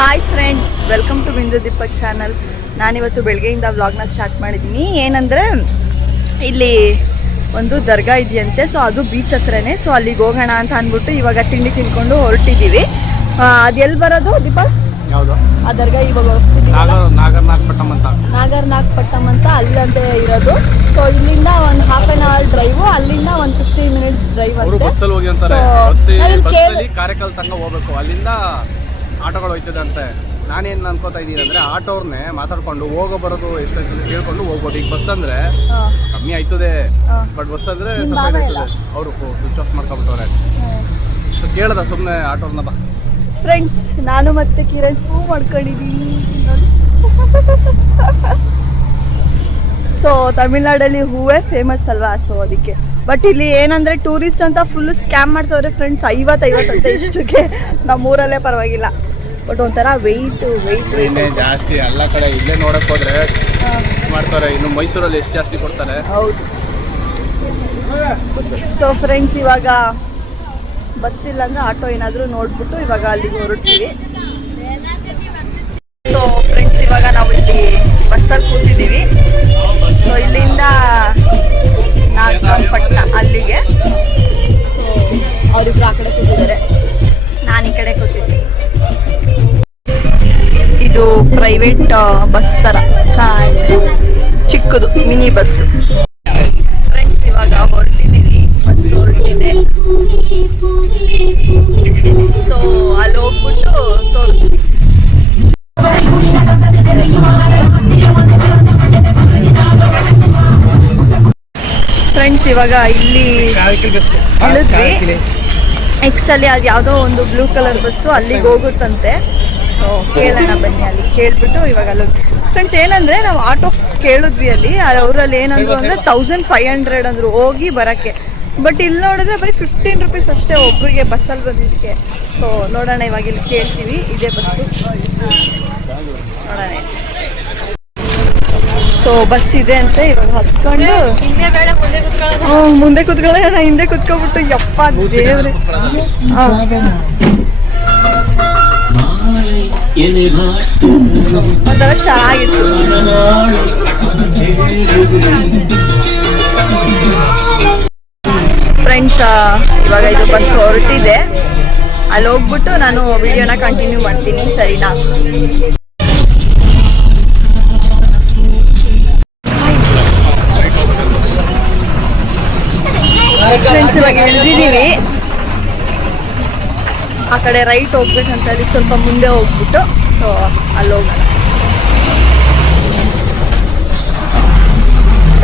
Hi friends, welcome to ಬಿಂದು Deepak channel. ನಾನಿವತ್ತು ಬೆಳಗ್ಗೆಯಿಂದ ವ್ಲಾಗ್ನ ಸ್ಟಾರ್ಟ್ ಮಾಡಿದ್ದೀನಿ. ಏನಂದರೆ ಇಲ್ಲಿ ಒಂದು ದರ್ಗಾ ಇದೆಯಂತೆ, ಸೊ ಅದು ಬೀಚ್ ಹತ್ರನೇ. ಸೊ ಅಲ್ಲಿಗೆ ಹೋಗೋಣ ಅಂತ ಅಂದ್ಬಿಟ್ಟು ಇವಾಗ ತಿಂಡಿ ತಿನ್ಕೊಂಡು ಹೊರಟಿದ್ದೀವಿ. ಅದು ಎಲ್ಲಿ ಬರೋದು ದೀಪಕ್? ಯಾವುದು ಆ ದರ್ಗಾ ಇವಾಗ ಹೋಗ್ತಿದ್ದೀವಿ. ನಾಗರ್ನಾಗ್ಪಟ್ಟಂ ಅಂತ ಅಲ್ಲಂತೆ ಇರೋದು. ಸೊ ಇಲ್ಲಿಂದ ಒಂದು ಹಾಫ್ ಆನ್ ಅವರ್ ಡ್ರೈವು, ಅಲ್ಲಿಂದ ಒಂದು 15 ಮಿನಿಟ್ಸ್ ಡ್ರೈವ್ ಅಂತೆ. ಬಸ್ಸಲ್ಲಿ ಹೋಗಿ ಅಂತಾರೆ. ಕಾரைக்கால் ತನಕ ಹೋಗ್ಬೇಕು, ಅಲ್ಲಿಂದ ಆಟೋಗಳು ಹೋಯ್ತದಂತೆ. ನಾನೇನು ಅನ್ಕೋತಾ ಇದ್ದೀನಿ ಅಂದರೆ ಆಟೋರ್ನೇ ಮಾತಾಡ್ಕೊಂಡು ಹೋಗೋ ಬರೋದು ಎಷ್ಟಾಯ್ತು ಕೇಳ್ಕೊಂಡು ಹೋಗ್ಬೋದು. ಈಗ ಬಸ್ ಅಂದರೆ ಕಮ್ಮಿ ಆಯ್ತದೆ, ಬಟ್ ಬಸ್ ಅಂದರೆ ಸ್ವಲ್ಪ ಆಯ್ತದೆ. ಅವರು ಸ್ವಿಚ್ ಆಫ್ ಮಾಡ್ಕೊಬಿಟ್ಟವ್ರೆ. ಸೊ ಕೇಳ್ದ ಸುಮ್ಮನೆ ಆಟೋರ್ನ ಬಾ. ಫ್ರೆಂಡ್ಸ್, ನಾನು ಮತ್ತೆ ಕಿರಣ್ ಹೂ ಮಾಡ್ಕೊಂಡಿದ್ದೀವಿ. ಸೊ ತಮಿಳ್ನಾಡಲ್ಲಿ ಹೂವೇ ಫೇಮಸ್ ಅಲ್ವಾ, ಸೊ ಅದಕ್ಕೆ. ಬಟ್ ಇಲ್ಲಿ ಏನಂದರೆ ಟೂರಿಸ್ಟ್ ಅಂತ ಫುಲ್ ಸ್ಕ್ಯಾಮ್ ಮಾಡ್ತವ್ರೆ ಫ್ರೆಂಡ್ಸ್. 50 ಅಂತ ಇಷ್ಟಕ್ಕೆ. ನಮ್ಮೂರಲ್ಲೇ ಪರವಾಗಿಲ್ಲ, ಬಟ್ ಒಂಥರ ವೆಯ್ಟ್ ಜಾಸ್ತಿ. ಎಲ್ಲ ಕಡೆ ಇಲ್ಲೇ ನೋಡಕ್ ಹೋದ್ರೆ ಮಾಡ್ತಾರೆ. ಇನ್ನು ಮೈಸೂರಲ್ಲಿ ಎಷ್ಟು ಜಾಸ್ತಿ ಕೊಡ್ತಾರೆ. ಹೌದು. ಸೊ ಫ್ರೆಂಡ್ಸ್, ಇವಾಗ ಬಸ್ ಇಲ್ಲ ಅಂದ್ರೆ ಆಟೋ ಏನಾದರೂ ನೋಡ್ಬಿಟ್ಟು ಇವಾಗ ಅಲ್ಲಿಗೆ ಹೊರಡ್ತೀವಿ. ಸೊ ಫ್ರೆಂಡ್ಸ್, ಇವಾಗ ನಾವು ಇಲ್ಲಿ ಬಸ್ಸಲ್ಲಿ ಕೂತಿದ್ದೀವಿ. ಸೊ ಇಲ್ಲಿಂದ ನಾಗಪಟ್ಟಣ ಅಲ್ಲಿಗೆ. ಸೊ ಅವರಿಬ್ರು ಆ ಕಡೆ ಕೂತಿದ್ದಾರೆ, ನಾನು ಈ ಕಡೆ ಕೂತಿದ್ದೀನಿ. ಇದು ಪ್ರೈವೇಟ್ ಬಸ್ ಥರ ಚೆನ್ನಾಗಿದೆ, ಚಿಕ್ಕದು ಮಿನಿ ಬಸ್. ಫ್ರೆಂಡ್ಸ್, ಇವಾಗ ಹೊರಟಿದ್ದೀವಿ, ಬಸ್ ಹೊರಟಿದೆ. ಸೊ ಅಲ್ಲಿ ಹೋಗ್ಬಿಟ್ಟು ತೋರಿಸ್ತೀವಿ. ಫ್ರೆಂಡ್ಸ್, ಇವಾಗ ಇಲ್ಲಿ ಇಳಿದ್ವಿ. ಎಕ್ಸಲ್ಲಿ ಅದು ಯಾವುದೋ ಒಂದು ಬ್ಲೂ ಕಲರ್ ಬಸ್ಸು ಅಲ್ಲಿಗೆ ಹೋಗುತ್ತಂತೆ. ಸೊ ಕೇಳೋಣ ಬನ್ನಿ, ಅಲ್ಲಿ ಕೇಳ್ಬಿಟ್ಟು ಇವಾಗ ಅಲ್ಲಿ. ಫ್ರೆಂಡ್ಸ್, ಏನಂದರೆ ನಾವು ಆಟೋ ಕೇಳಿದ್ವಿ ಅಲ್ಲಿ. ಅವರಲ್ಲಿ ಏನಂದ್ರು ಅಂದರೆ 1500 ಅಂದರು ಹೋಗಿ ಬರೋಕ್ಕೆ. ಬಟ್ ಇಲ್ಲಿ ನೋಡಿದ್ರೆ ಬರೀ 15 ರೂಪೀಸ್ ಅಷ್ಟೇ ಒಬ್ಬರಿಗೆ ಬಸ್ಸಲ್ಲಿ ಬಂದಿದ್ದಕ್ಕೆ. ಸೊ ನೋಡೋಣ, ಇವಾಗ ಇಲ್ಲಿ ಕೇಳ್ತೀವಿ. ಇದೇ ಬಸ್ಸು ನೋಡೋಣ. ಸೊ ಬಸ್ ಇದೆ ಅಂತೆ, ಇವಾಗ ಹತ್ಕೊಂಡು ಮುಂದೆ ಕೂತ್ಕೊಳ್ಳೋಣ. ಹಿಂದೆ ಕೂತ್ಕೊಬಿಟ್ಟು ಯಪ್ಪ ದೇವ್ರೆ. ಒಂಥರ ಚೆನ್ನಾಗಿತ್ತು. ಫ್ರೆಂಡ್ಸ್, ಇವಾಗ ಇದು ಬಸ್ ಹೊರಟಿದೆ. ಅಲ್ಲಿ ಹೋಗ್ಬಿಟ್ಟು ನಾನು ವಿಡಿಯೋನ ಕಂಟಿನ್ಯೂ ಮಾಡ್ತೀನಿ, ಸರಿನಾ? ಫ್ರೆಂಡ್ಸ್, ಇವಾಗ ಇಳಿದಿದ್ದೀವಿ. ಆ ಕಡೆ ರೈಟ್ ಹೋಗ್ಬೇಕಂತ ಹೇಳಿ ಸ್ವಲ್ಪ ಮುಂದೆ ಹೋಗ್ಬಿಟ್ಟು ಸೊ ಅಲ್ಲಿ ಹೋಗೋಣ.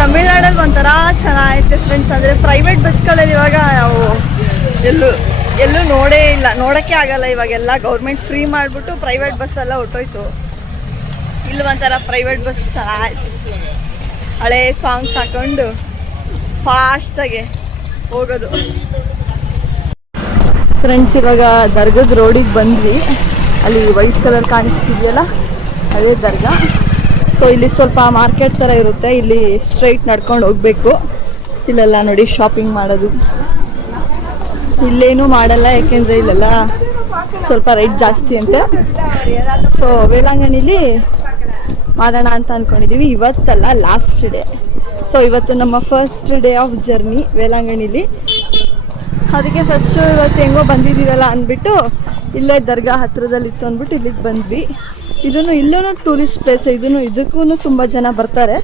ತಮಿಳ್ನಾಡಲ್ಲಿ ಒಂಥರ ಚೆನ್ನಾಗೈತೆ ಫ್ರೆಂಡ್ಸ್. ಅಂದರೆ ಪ್ರೈವೇಟ್ ಬಸ್ಗಳಲ್ಲಿ ಇವಾಗ ನಾವು ಎಲ್ಲೂ ನೋಡೇ ಇಲ್ಲ, ನೋಡೋಕ್ಕೆ ಆಗಲ್ಲ. ಇವಾಗೆಲ್ಲ ಗೌರ್ಮೆಂಟ್ ಫ್ರೀ ಮಾಡಿಬಿಟ್ಟು ಪ್ರೈವೇಟ್ ಬಸ್ಸೆಲ್ಲ ಹೊಟ್ಟೋಯ್ತು. ಇಲ್ಲಿ ಒಂಥರ ಪ್ರೈವೇಟ್ ಬಸ್ ಚೆನ್ನಾಗೈತೆ. ಹಳೆ ಸಾಂಗ್ಸ್ ಹಾಕೊಂಡು ಫಾಸ್ಟಾಗೆ ಹೋಗೋದು. ಫ್ರೆಂಡ್ಸ್, ಇವಾಗ ದರ್ಗದ ರೋಡಿಗೆ ಬಂದ್ವಿ. ಅಲ್ಲಿ ವೈಟ್ ಕಲರ್ ಕಾಣಿಸ್ತಿದೆಯಲ್ಲ, ಅದೇ ದರ್ಗಾ. ಸೊ ಇಲ್ಲಿ ಸ್ವಲ್ಪ ಮಾರ್ಕೆಟ್ ಥರ ಇರುತ್ತೆ. ಇಲ್ಲಿ ಸ್ಟ್ರೈಟ್ ನಡ್ಕೊಂಡು ಹೋಗಬೇಕು. ಇಲ್ಲೆಲ್ಲ ನೋಡಿ ಶಾಪಿಂಗ್ ಮಾಡೋದು. ಇಲ್ಲೇನೂ ಮಾಡಲ್ಲ, ಯಾಕೆಂದರೆ ಇಲ್ಲೆಲ್ಲ ಸ್ವಲ್ಪ ರೇಟ್ ಜಾಸ್ತಿ ಅಂತೆ. ಸೊ ವೇಲಾಂಗಣಿಲಿ ಮಾಡೋಣ ಅಂತ ಅಂದ್ಕೊಂಡಿದ್ದೀವಿ. ಇವತ್ತಲ್ಲ, ಲಾಸ್ಟ್ ಡೇ. ಸೊ ಇವತ್ತು ನಮ್ಮ ಫಸ್ಟ್ ಡೇ ಆಫ್ ಜರ್ನಿ ವೇಲಾಂಗಣಿಲಿ. ಅದಕ್ಕೆ ಫಸ್ಟು ಇವತ್ತು ಹೆಂಗೋ ಬಂದಿದ್ದೀವಲ್ಲ ಅಂದ್ಬಿಟ್ಟು ಇಲ್ಲೇ ದರ್ಗಾ ಹತ್ರದಲ್ಲಿತ್ತು ಅಂದ್ಬಿಟ್ಟು ಇಲ್ಲಿಗೆ ಬಂದ್ವಿ. ಇಲ್ಲೂ ಟೂರಿಸ್ಟ್ ಪ್ಲೇಸ್. ಇದಕ್ಕೂ ತುಂಬ ಜನ ಬರ್ತಾರೆ.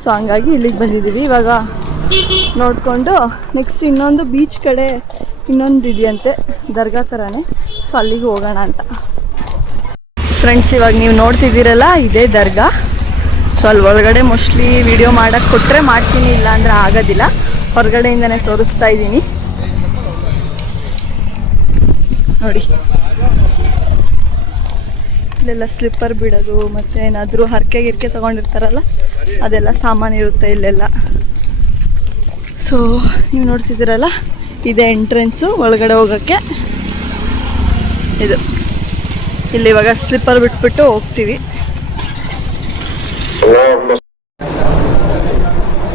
ಸೊ ಹಂಗಾಗಿ ಇಲ್ಲಿಗೆ ಬಂದಿದ್ದೀವಿ. ಇವಾಗ ನೋಡಿಕೊಂಡು ನೆಕ್ಸ್ಟ್ ಇನ್ನೊಂದು ಬೀಚ್ ಕಡೆ ಇನ್ನೊಂದು ಇದೆಯಂತೆ ದರ್ಗಾ ಥರನೇ. ಸೊ ಅಲ್ಲಿಗೆ ಹೋಗೋಣ ಅಂತ. ಫ್ರೆಂಡ್ಸ್, ಇವಾಗ ನೀವು ನೋಡ್ತಿದ್ದೀರಲ್ಲ, ಇದೇ ದರ್ಗಾ. ಸೊ ಅಲ್ಲಿ ಒಳಗಡೆ ಮೋಸ್ಟ್ಲಿ ವಿಡಿಯೋ ಮಾಡೋಕ್ಕೆ ಕೊಟ್ಟರೆ ಮಾಡ್ತೀನಿ, ಇಲ್ಲ ಅಂದರೆ ಆಗೋದಿಲ್ಲ. ಹೊರಗಡೆಯಿಂದನೇ ತೋರಿಸ್ತಾ ಇದ್ದೀನಿ ನೋಡಿ. ಇಲ್ಲೆಲ್ಲ ಸ್ಲಿಪ್ಪರ್ ಬಿಡೋದು, ಮತ್ತು ಏನಾದರೂ ಹರಕೆ ಗಿರ್ಕೆ ತೊಗೊಂಡಿರ್ತಾರಲ್ಲ ಅದೆಲ್ಲ ಸಾಮಾನು ಇರುತ್ತೆ ಇಲ್ಲೆಲ್ಲ. ಸೊ ನೀವು ನೋಡ್ತಿದ್ದೀರಲ್ಲ, ಇದೇ ಎಂಟ್ರೆನ್ಸು ಒಳಗಡೆ ಹೋಗೋಕ್ಕೆ. ಇದು ಇಲ್ಲಿ ಇವಾಗ ಸ್ಲಿಪ್ಪರ್ ಬಿಟ್ಬಿಟ್ಟು ಹೋಗ್ತೀವಿ.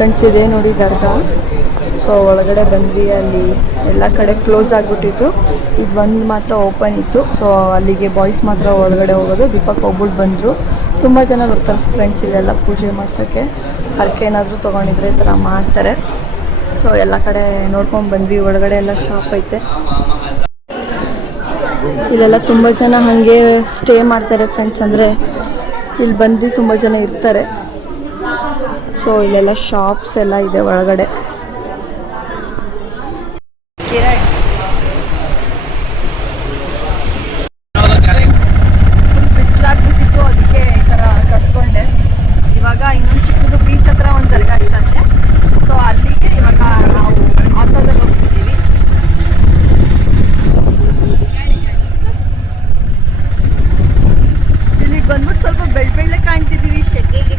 ಫ್ರೆಂಡ್ಸ್ ಇದೆ ನೋಡಿ ದರ್ಗಾ. ಸೊ ಒಳಗಡೆ ಬಂದ್ವಿ, ಅಲ್ಲಿ ಎಲ್ಲ ಕಡೆ ಕ್ಲೋಸ್ ಆಗಿಬಿಟ್ಟಿತ್ತು, ಇದು ಒಂದು ಮಾತ್ರ ಓಪನ್ ಇತ್ತು. ಸೊ ಅಲ್ಲಿಗೆ ಬಾಯ್ಸ್ ಮಾತ್ರ ಒಳಗಡೆ ಹೋಗೋದು. ದೀಪಕ್ ಹೋಗ್ಬಿಟ್ಟು ಬಂದರು. ತುಂಬ ಜನ ಬರ್ತಾರೆ ಫ್ರೆಂಡ್ಸ್ ಇಲ್ಲೆಲ್ಲ ಪೂಜೆ ಮಾಡ್ಸೋಕ್ಕೆ. ಹರಕೆ ಏನಾದರೂ ತೊಗೊಂಡಿದ್ರೆ ಈ ಥರ ಮಾಡ್ತಾರೆ. ಸೊ ಎಲ್ಲ ಕಡೆ ನೋಡ್ಕೊಂಡು ಬಂದ್ವಿ. ಒಳಗಡೆ ಎಲ್ಲ ಶಾಪ್ ಐತೆ. ಇಲ್ಲೆಲ್ಲ ತುಂಬ ಜನ ಹಾಗೆ ಸ್ಟೇ ಮಾಡ್ತಾರೆ ಫ್ರೆಂಡ್ಸ್, ಅಂದರೆ ಇಲ್ಲಿ ಬಂದು ತುಂಬ ಜನ ಇರ್ತಾರೆ. ಸೊ ಇಲ್ಲೆಲ್ಲ ಶಾಪ್ಸ್ ಎಲ್ಲ ಇದೆ ಒಳಗಡೆ. ಬಿಸಿಲಾಗ್ಬಿಟ್ಟಿತ್ತು, ಅದಕ್ಕೆ ಈ ಥರ ಕಟ್ಕೊಂಡೆ. ಇವಾಗ ಇನ್ನೊಂದು ಚಿಕ್ಕದು ಬೀಚ್ ಹತ್ರ ಒಂದು ದರ್ಗಾ ಇತ್ತಂತೆ. ಸೊ ಅಲ್ಲಿಗೆ ಇವಾಗ ನಾವು ಆಟೋದಲ್ಲಿ ಹೋಗ್ತಿದ್ದೀವಿ. ಇಲ್ಲಿಗೆ ಬಂದ್ಬಿಟ್ಟು ಸ್ವಲ್ಪ ಬೆಳ್ಳೆ ಕಾಣ್ತಿದ್ದೀವಿ ಶೆಕೆಗೆ.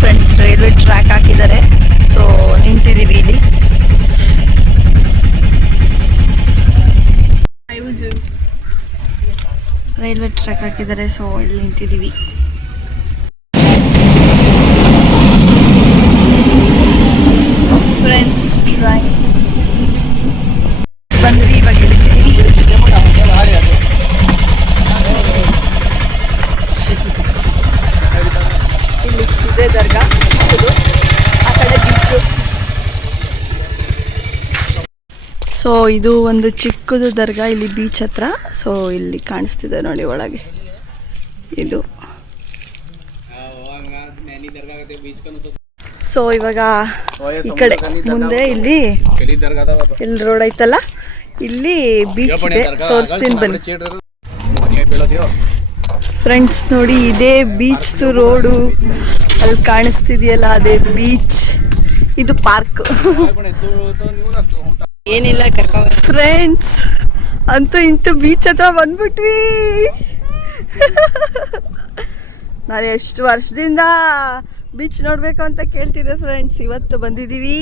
ಫ್ರೆಂಡ್ಸ್ ರೈಲ್ವೆ ಟ್ರ್ಯಾಕ್ ಹಾಕಿದ್ದಾರೆ. ಸೊ ನಿಂತಿದ್ದೀವಿ ಇಲ್ಲಿ. ರೈಲ್ವೆ ಟ್ರ್ಯಾಕ್ ಹಾಕಿದ್ದಾರೆ. ಸೊ ಇಲ್ಲಿ ನಿಂತಿದ್ದೀವಿ. ಫ್ರೆಂಡ್ಸ್ ಟ್ರೈನ್ ಬಂದ್ವಿ, ಇವಾಗ ಇಳಿದ್ದೀವಿ. ಇಲ್ಲಿ ಇದೆ ದರ್ಗಾ ಚಿಕ್ಕದು, ಆ ಕಡೆ ಬೀಚು. ಸೊ ಇದು ಒಂದು ಚಿಕ್ಕದು ದರ್ಗಾ ಇಲ್ಲಿ ಬೀಚ್ ಹತ್ರ. ಸೊ ಇಲ್ಲಿ ಕಾಣಿಸ್ತಿದೆ ನೋಡಿ ಒಳಗೆ. ಇದು ಸೊ ಇವಾಗ ಈ ಕಡೆ ಮುಂದೆ ಇಲ್ಲಿ ರೋಡ್ ಐತಲ್ಲ, ಇಲ್ಲಿ ಬೀಚ್ ಇದೆ, ತೋರಿಸ್ತೀನಿ ಬನ್ನಿ ಫ್ರೆಂಡ್ಸ್. ನೋಡಿ ಇದೇ ಬೀಚ್ದು ರೋಡು, ಅಲ್ಲಿ ಕಾಣಿಸ್ತಿದೆಯಲ್ಲ ಅದೇ ಬೀಚ್. ಇದು ಪಾರ್ಕ್. ಏನಿಲ್ಲ ಫ್ರೆಂಡ್ಸ್ ಅಂತೂ ಇಂತೂ ಬೀಚ್ ಹತ್ರ ಬಂದ್ಬಿಟ್ವಿ. ನಾನು ಎಷ್ಟು ವರ್ಷದಿಂದ ಬೀಚ್ ನೋಡಬೇಕು ಅಂತ ಕೇಳ್ತಿದ್ದೆ ಫ್ರೆಂಡ್ಸ್. ಇವತ್ತು ಬಂದಿದ್ದೀವಿ.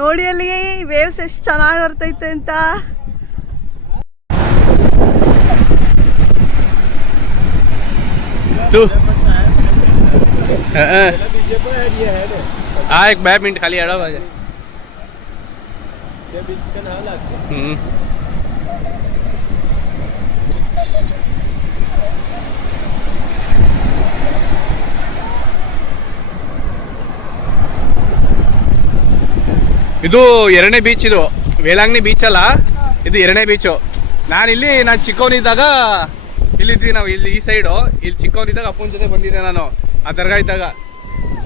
ನೋಡಿ ಅಲ್ಲಿ ವೇವ್ಸ್ ಎಷ್ಟು ಚೆನ್ನಾಗಿ ಬರ್ತೈತೆ ಅಂತ. एक 2 मिनट खाली अड़ा बाजा. ಇದು ಎರಡನೇ ಬೀಚ್. ಇದು ವೇಲಾಂಗ್ನಿ ಬೀಚ್ ಅಲ್ಲ, ಇದು ಎರಡನೇ ಬೀಚು. ನಾನು ಚಿಕ್ಕವನಿದ್ದಾಗ ಇಲ್ಲಿದ್ವಿ ನಾವು, ಇಲ್ಲಿ ಈ ಸೈಡು. ಇಲ್ಲಿ ಚಿಕ್ಕವನಿದ್ದಾಗ ಅಪ್ಪನ ಜೊತೆ ಬಂದಿದ್ದೆ ನಾನು ಆ ದರ್ಗಾ ಇದ್ದಾಗ.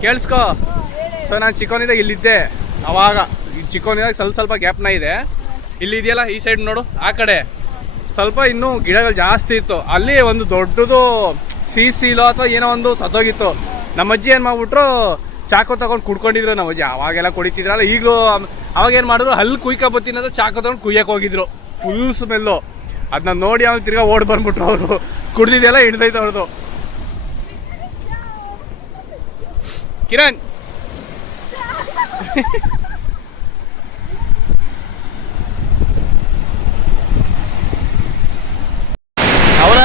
ಕೇಳಿಸ್ಕೊ. ಸೊ ನಾನು ಚಿಕ್ಕವನಿದ್ದಾಗ ಇಲ್ಲಿದ್ದೆ ಅವಾಗ. ಚಿಕ್ಕವನಿದ್ದಾಗ ಸ್ವಲ್ಪ ಗ್ಯಾಪ್ನ ಇದೆ. ಇಲ್ಲಿ ಇದೆಯಲ್ಲ ಈ ಸೈಡ್ ನೋಡು, ಆ ಕಡೆ ಸ್ವಲ್ಪ ಇನ್ನೂ ಗಿಡಗಳು ಜಾಸ್ತಿ ಇತ್ತು. ಅಲ್ಲಿ ಒಂದು ದೊಡ್ಡದು ಸೀಲೋ ಅಥವಾ ಏನೋ ಒಂದು ಸತ್ತೋಗಿತ್ತು. ನಮ್ಮ ಅಜ್ಜಿ ಏನು ಮಾಡ್ಬಿಟ್ರು, ಚಾಕು ತಗೊಂಡು ಕುಡ್ಕೊಂಡಿದ್ರು ನಮ್ಮ ಅಜ್ಜಿ. ಅವಾಗೆಲ್ಲ ಕುಡಿತಿದ್ರಲ್ಲ. ಈಗಲೂ ಅವಾಗ ಏನು ಮಾಡಿದ್ರು, ಹಲ್ಲು ಕುಯ್ಕೊ ಬತ್ತಿನದು ಚಾಕು ತಗೊಂಡು ಕುಯ್ಯಕ್ಕೆ ಹೋಗಿದ್ರು. Full smell. ಅದನ್ನ ನೋಡಿ ಅವ್ನು ತಿರ್ಗಾ ಓಡ್ ಬಂದ್ಬಿಟ್ರು ಅವರು. ಕುಡ್ದಿದ್ದೆಲ್ಲ ಹಿಡ್ದೈತೆ ಅವ್ರದ್ದು. ಕಿರಣ್ ಅವರ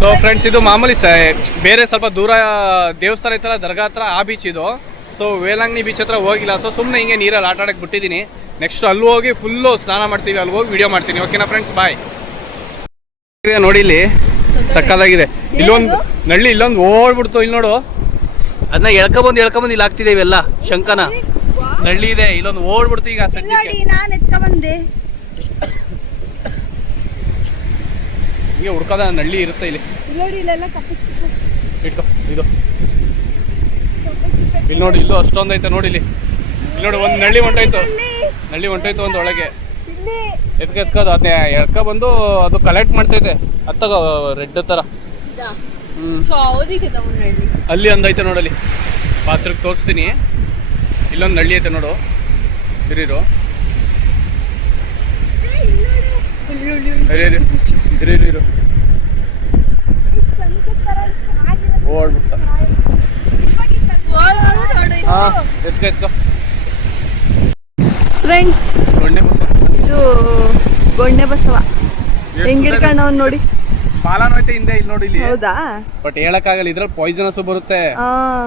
ಸೊ ಫ್ರೆಂಡ್ಸ್, ಇದು ಮಾಮೂಲಿ ಬೇರೆ ಸ್ವಲ್ಪ ದೂರ ದೇವಸ್ಥಾನ ಇತ್ತಲ್ಲ ದರ್ಗಾ ಹತ್ರ, ಆ ಬೀಚ್ ಇದು. ಸೊ ವೇಲಾಂಗ್ನಿ ಬೀಚ್ ಹತ್ರ ಹೋಗಿಲ್ಲ. ಸೊ ಸುಮ್ಮನೆ ಹಿಂಗೆ ನೀರಲ್ಲಿ ಆಟ ಆಡಕ್ಕೆ ಬಿಟ್ಟಿದ್ದೀನಿ. ನೆಕ್ಸ್ಟ್ ಅಲ್ಲಿ ಹೋಗಿ ಫುಲ್ಲು ಸ್ನಾನ ಮಾಡ್ತೀವಿ, ಅಲ್ಲಿ ಹೋಗಿ ವಿಡಿಯೋ ಮಾಡ್ತೀನಿ. ಓಕೆನಾ ಫ್ರೆಂಡ್ಸ್, ಬಾಯ್. ನೋಡಿ ಇಲ್ಲಿ ಸಕ್ಕದಾಗಿದೆ. ಇಲ್ಲೊಂದು ನಳ್ಳಿ ಇಲ್ಲೊಂದು ಓಡ್ಬಿಡ್ತು. ಇಲ್ಲಿ ನೋಡು, ಅದನ್ನ ಎಳ್ಕೊಬಂದು ಇಲ್ಲಿ ಹಾಕ್ತಿದೆ. ಇವೆಲ್ಲ ಶಂಕನ ನಳ್ಳಿ ಇದೆ. ಇಲ್ಲೊಂದು ಓಡ್ಬಿಡ್ತು ಈಗ ಸದ್ಯಕ್ಕೆ. ಹಿಂಗೆ ಹುಡ್ಕೋದ ನಳ್ಳಿ ಇರುತ್ತೆ ಇಲ್ಲಿ. ಇಟ್ಕೋ. ಇದು ಇಲ್ಲಿ ನೋಡಿ, ಇಲ್ಲೂ ಅಷ್ಟೊಂದು ಐತೆ ನೋಡಿ. ಇಲ್ಲಿ ನೋಡಿ ಒಂದು ನಳ್ಳಿ ಹೊಂಟೋಯ್ತು ಒಂದು ಒಳಗೆ. ಎತ್ಕೋದು ಅದನ್ನ ಎಳ್ಕೊಬಂದು ಅದು ಕಲೆಕ್ಟ್ ಮಾಡ್ತೈತೆ. ಅತ್ತಗ ರೆಡ್ ಥರ. ಅಲ್ಲಿ ಒಂದೈತೆ ನೋಡಲ್ಲಿ, ಪಾತ್ರಕ್ಕೆ ತೋರಿಸ್ತೀನಿ. ಇಲ್ಲೊಂದು ನಳ್ಳಿ ಐತೆ ನೋಡು. ಹಿರಿರು ಇರು ಓಡ್ಬಿಟ್ಟ. ಎತ್ಕೊ ಫ್ರೆಂಡ್ಸ್, ಗೊಣ್ಣೆ ಬಸ ಇದು ಗೊಣ್ಣೆ ಬಸವ ಹೆಂಗಿಡ್ಕೊಂಡವ್ ನೋಡಿ. ಪಾಲಾನು ಐತೆ ಹಿಂದೆ ಇಲ್ಲಿ ನೋಡಿ ಇಲ್ಲಿ. ಹೌದಾ? ಬಟ್ ಹೇಳಕ್ಕಾಗಲ್ಲ, ಇದ್ರಲ್ಲಿ ಪಾಯ್ಸನಸ್ ಬರುತ್ತೆ.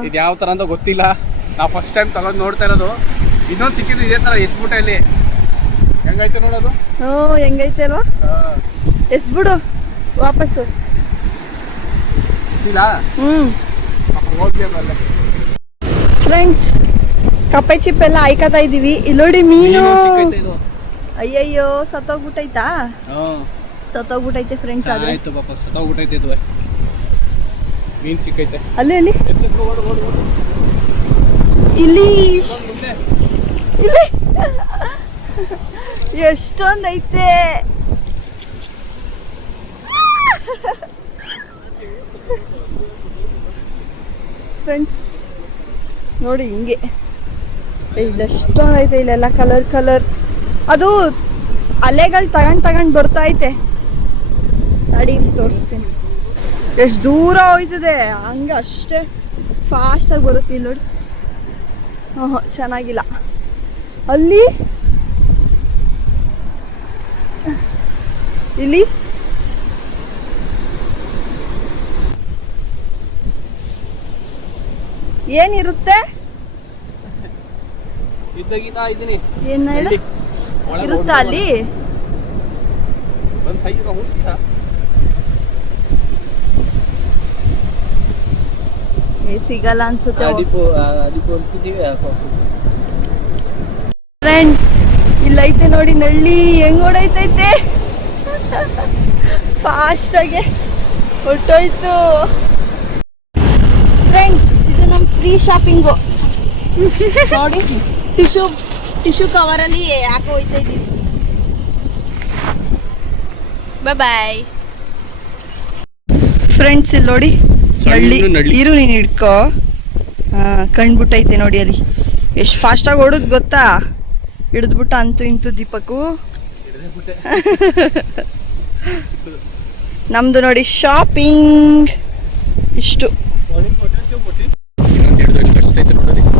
ಇದು ಯಾವ ತರ ಅಂತ ಗೊತ್ತಿಲ್ಲ. ನಾವು ಫಸ್ಟ್ ಟೈಮ್ ತಗೊಂಡು ನೋಡ್ತಾ ಇರೋದು. ಇನ್ನೊಂದು ಸಿಕ್ಕಿದ್ದು ಇದೇ ತರ ಎಸ್ಬಿಟ್ಟೆ ಇಲ್ಲಿ. ಹೆಂಗೈತೆ ನೋಡೋದು. ಹೆಂಗೈತೆ ಅಲ್ವಾ? ಎಸ್ಬಿಡು ವಾಪಸ್ಸು. ಫ್ರೆಂಡ್ಸ್, ಕಪ್ಪೆ ಚಿಪ್ ಎಲ್ಲ ಆಯ್ಕತಾ ಇದೀವಿ. ಇಲ್ಲಿ ನೋಡಿ ಮೀನು. ಅಯ್ಯಯ್ಯೋ, ಸತ್ತೋಗ್ಬಿಟ್ಟೈತಾ? ಸತ್ತೋಗ್ಬಿಟ್ಟೈತೆ ಫ್ರೆಂಡ್ಸ್. ಆದ್ರೆ ಸತ್ತೋಗ್ಬಿಟ್ಟೈತೆ ಇದು. ಮೀನ್ ಸಿಕ್ಕೈತೆ ಅಲ್ಲಿ ಅಲ್ಲಿ ಇಲ್ಲಿ ಇಲ್ಲಿ ಎಷ್ಟೊಂದೈತೆ. ಫ್ರೆಂಡ್ಸ್ ನೋಡಿ ಹಿಂಗೆ ಇಲ್ಲೆಷ್ಟೊಂದೈತೆ. ಇಲ್ಲೆಲ್ಲ ಕಲರ್ ಕಲರ್. ಅದು ಅಲೆಗಳು ತಗೊಂಡು ಬರ್ತಾ ಐತೆ. ತಡಿ ತೋರಿಸ್ತೀನಿ. ಎಷ್ಟು ದೂರ ಹೋಯ್ತದೆ, ಹಂಗೆ ಅಷ್ಟೇ ಫಾಸ್ಟಾಗಿ ಬರುತ್ತೆ. ಇಲ್ಲಿ ನೋಡಿ. ಚೆನ್ನಾಗಿಲ್ಲ. ಅಲ್ಲಿ ಇಲ್ಲಿ ಏನಿರುತ್ತೆ? ಏನ್ ಹೇಳ ಇರುತ್ತಾ ಅಲ್ಲಿ? ಸಿಗಲ್ಲ ಅನ್ಸುತ್ತೆ ಫ್ರೆಂಡ್ಸ್. ಇಲ್ಲೈತೆ ನೋಡಿ ನಳ್ಳಿ ಹೆಂಗ್ ಓಡೈತೈತೆ. ಫಾಸ್ಟಾಗೆ ಹೊಟ್ಟೋಯ್ತು. ಫ್ರೆಂಡ್ಸ್, ಇದು ನಮ್ಮ ಫ್ರೀ ಶಾಪಿಂಗು ನೋಡಿ. ಟಿಶ್ಯೂ ಕವರಲ್ಲಿ ಹಾಕಿ ಹೋಯ್ತಾ ಇದ್ದೀವಿ. Bye friends. ಇಲ್ಲಿ ನೋಡಿ ನಳ್ಳಿ. ಇರು ನೀನು ಹಿಡ್ಕೋ. ಕಣ್ಬಿಟ್ಟೈತೆ ನೋಡಿ ಅಲ್ಲಿ. ಎಷ್ಟು ಫಾಸ್ಟಾಗಿ ಓಡೋದು ಗೊತ್ತಾ? ಹಿಡಿದ್ಬಿಟ್ಟ ಅಂತೂ ಇಂತೂ ದೀಪಕ್ಕು. ನಮ್ದು ನೋಡಿ ಶಾಪಿಂಗ್ ಇಷ್ಟು.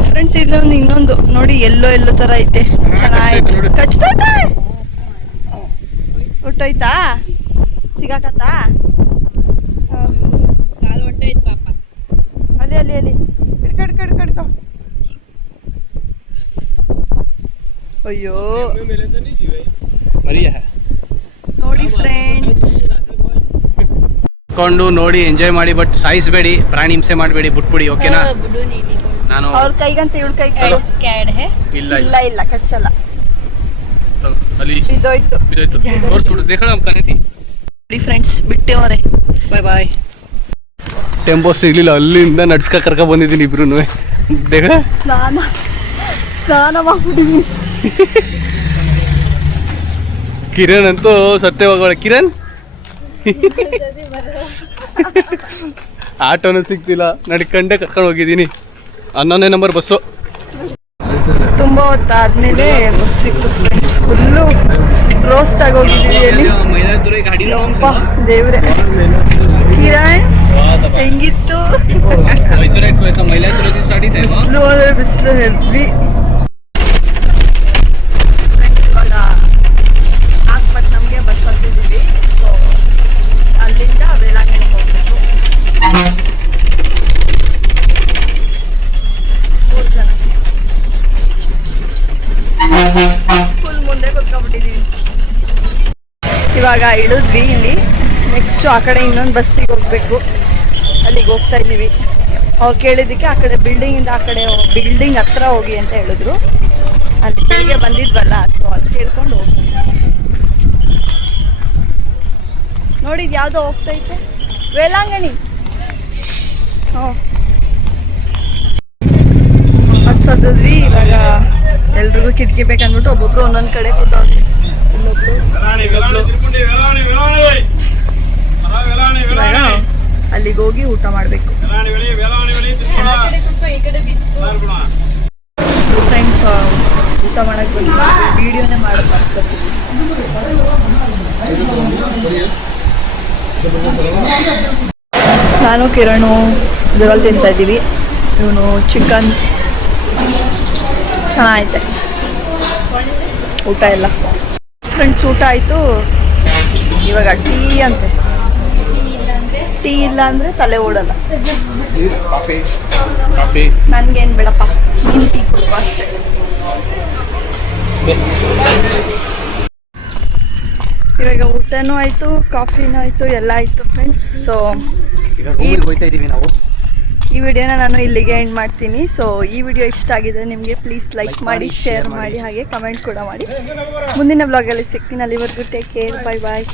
ಫ್ರೆಂಡ್ಸ್, ಇಲ್ಲೊಂದು ಇನ್ನೊಂದು ನೋಡಿ, ಎಲ್ಲೋ ತರ ಐತೆ. ಚೆನ್ನಾಗೈತೆ. ಕಚ್ತೈತೆ. ಹೊಟ್ಟೋಯ್ತಾ? ಸಿಗಾಕತ್ತಾ? ಅಲ್ಲಿ ಅಲ್ಲಿ ಅಲ್ಲಿ ಹಿಡ್ಕೊ. ಅಯ್ಯೋ ನೋಡಿ ಫ್ರೆಂಡ್ಸ್. ಕೊಂಡು ನೋಡಿ ಎಂಜಾಯ್ ಮಾಡಿ, ಬಟ್ ಸಾಯಿಸಬೇಡಿ, ಪ್ರಾಣಿ ಹಿಂಸೆ ಮಾಡಬೇಡಿ, ಬಿಟ್ಬಿಡಿ. ಓಕೆನಾ? ನಾನು ಅವ್ರ ಕೈಗಂತ ಇವಳ ಕೈ ಇಲ್ಲ ಇಲ್ಲ ಇಲ್ಲ ಕಚ್ಚಲ್ಲ. ಅಲ್ಲಿ ಬಿದ್ದೋಯ್ತು. ತೋರಿಸ್ಬಿಡು. ದೇಖ ನಮ್ಮ ಕನೆತಿ ಫ್ರೆಂಡ್ಸ್ ಬಿಟ್ಟೇವ್ರೆ. ಬಾಯ್. ಟೆಂಪೋ ಸಿಗ್ಲಿಲ್ಲ, ಅಲ್ಲಿಂದ ನಡ್ಸ್ಕ ಕರ್ಕ ಬಂದಿದ್ದೀನಿ ಇಬ್ರು. ದೇಖ ಸ್ನಾನ ಮಾಡ್ಬಿಟ್ಟಿದ್ದೀನಿ. ಕಿರಣ್ ಅಂತೂ ಸತ್ಯವಾಗೋಳ. ಕಿರಣ್ ಆಟೋನು ಸಿಗ್ತಿಲ್ಲ, ನಡ್ಕಂಡೆ ಕರ್ಕೊಂಡು ಹೋಗಿದ್ದೀನಿ. 11ನೇ ನಂಬರ್ ಬಸ್ಸು. ತುಂಬ ಹೊತ್ತಾದ್ಮೇಲೆ ಬಸ್ ಸಿಕ್ತು ಫ್ರೆಂಡ್ಸ್. ಫುಲ್ಲು ರೋಸ್ಟ್ ಆಗಿ ಹೋಗಿದ್ದೀವಿ ಅಲ್ಲಿ. ದೇವ್ರೆ. ಕಿರಣ್ ಹೆಂಗಿತ್ತು? ಬಿಸಿಲು ಅಂದರೆ ಬಿಸಿಲು ಹೆವಿ. ಇವಾಗ ನಾಗಪಟ್ಟಣಂಗೆ ಬಸ್ ಹತ್ತಿದ್ದೀವಿ. ಸೊ ಅಲ್ಲಿಂದ ವೇಳಾಂಗಣಿಗೆ ಹೋಗ್ಬೇಕು. 3 ಜನ ಫುಲ್ ಮುಂದೆ ಕೂತ್ಕೊಂಡ್ಬಿಟ್ಟಿದ್ದೀವಿ. ಇವಾಗ ಇಳಿದ್ವಿ ಇಲ್ಲಿ. ನೆಕ್ಸ್ಟು ಆ ಕಡೆ ಇನ್ನೊಂದು ಬಸ್ಸಿಗೆ ಹೋಗಬೇಕು. ಅಲ್ಲಿಗೆ ಹೋಗ್ತಾ ಇದ್ದೀವಿ. ಅವ್ರು ಕೇಳಿದ್ದಕ್ಕೆ ಆ ಕಡೆ ಬಿಲ್ಡಿಂಗಿಂದ ಆ ಕಡೆ ಬಿಲ್ಡಿಂಗ್ ಹತ್ರ ಹೋಗಿ ಅಂತ ಹೇಳಿದ್ರು. ಅಲ್ಲಿ ಕೆಳಗೆ ಬಂದಿದ್ವಲ್ಲ, ಸೊ ಅಲ್ಲಿ ಕೇಳ್ಕೊಂಡು ಹೋಗ್ತೀವಿ. ನೋಡಿದ್ದು ಯಾವುದೋ ಹೋಗ್ತೈತೆ, ವೇಳಾಂಗಣಿ. ಬಸ್ ಹತ್ತಿದ್ವಿ. ಇವಾಗ ಎಲ್ರಿಗೂ ಕಿಟಕಿ ಬೇಕಂದ್ಬಿಟ್ಟು ಒಬ್ಬೊಬ್ರು ಒಂದೊಂದು ಕಡೆ ಕೂತವ್ರು. ಇವಾಗ ಅಲ್ಲಿಗೆ ಹೋಗಿ ಊಟ ಮಾಡಬೇಕು. ಫ್ರೆಂಡ್ಸ್, ಊಟ ಮಾಡಕ್ಕೆ ಬಂದಿದ್ದೀವಿ, ವಿಡಿಯೋನೇ ಮಾಡೋದು ಮಾಡ್ಕೊತೀವಿ. ನಾನು ಕಿರಣು ಇದರಲ್ಲಿ ತಿಂತಾ ಇದ್ದೀವಿ. ಇವನು ಚಿಕನ್ ಚೆನ್ನಾಗೈತೆ ಊಟ ಎಲ್ಲ. ಫ್ರೆಂಡ್ಸ್ ಊಟ ಆಯಿತು. ಇವಾಗ ಟೀ ಅಂತೆ. ಟೀ ಇಲ್ಲ ಅಂದರೆ ತಲೆ ಓಡಲ್ಲ. ನನಗೇನು ಬೇಡಪ್ಪ, ನೀನು ಟೀ ಕೊಡ್ಕೊ ಅಷ್ಟೇ. ಇವಾಗ ಊಟನೂ ಆಯಿತು, ಕಾಫಿನೂ ಆಯಿತು, ಎಲ್ಲ ಆಯಿತು ಫ್ರೆಂಡ್ಸ್. ಸೊ ಈ ವಿಡಿಯೋನ ನಾನು ಇಲ್ಲಿಗೆ ಎಂಡ್ ಮಾಡ್ತೀನಿ. ಸೊ ಈ ವಿಡಿಯೋ ಇಷ್ಟ ಆಗಿದೆ ನಿಮಗೆ, ಪ್ಲೀಸ್ ಲೈಕ್ ಮಾಡಿ, ಶೇರ್ ಮಾಡಿ, ಹಾಗೆ ಕಮೆಂಟ್ ಕೂಡ ಮಾಡಿ. ಮುಂದಿನ ಬ್ಲಾಗಲ್ಲಿ ಸಿಗ್ತೀನಿ. ಅಲ್ಲಿವರೆಗೂ ಟೇಕ್ ಕೇರ್, ಬಾಯ್ ಬಾಯ್.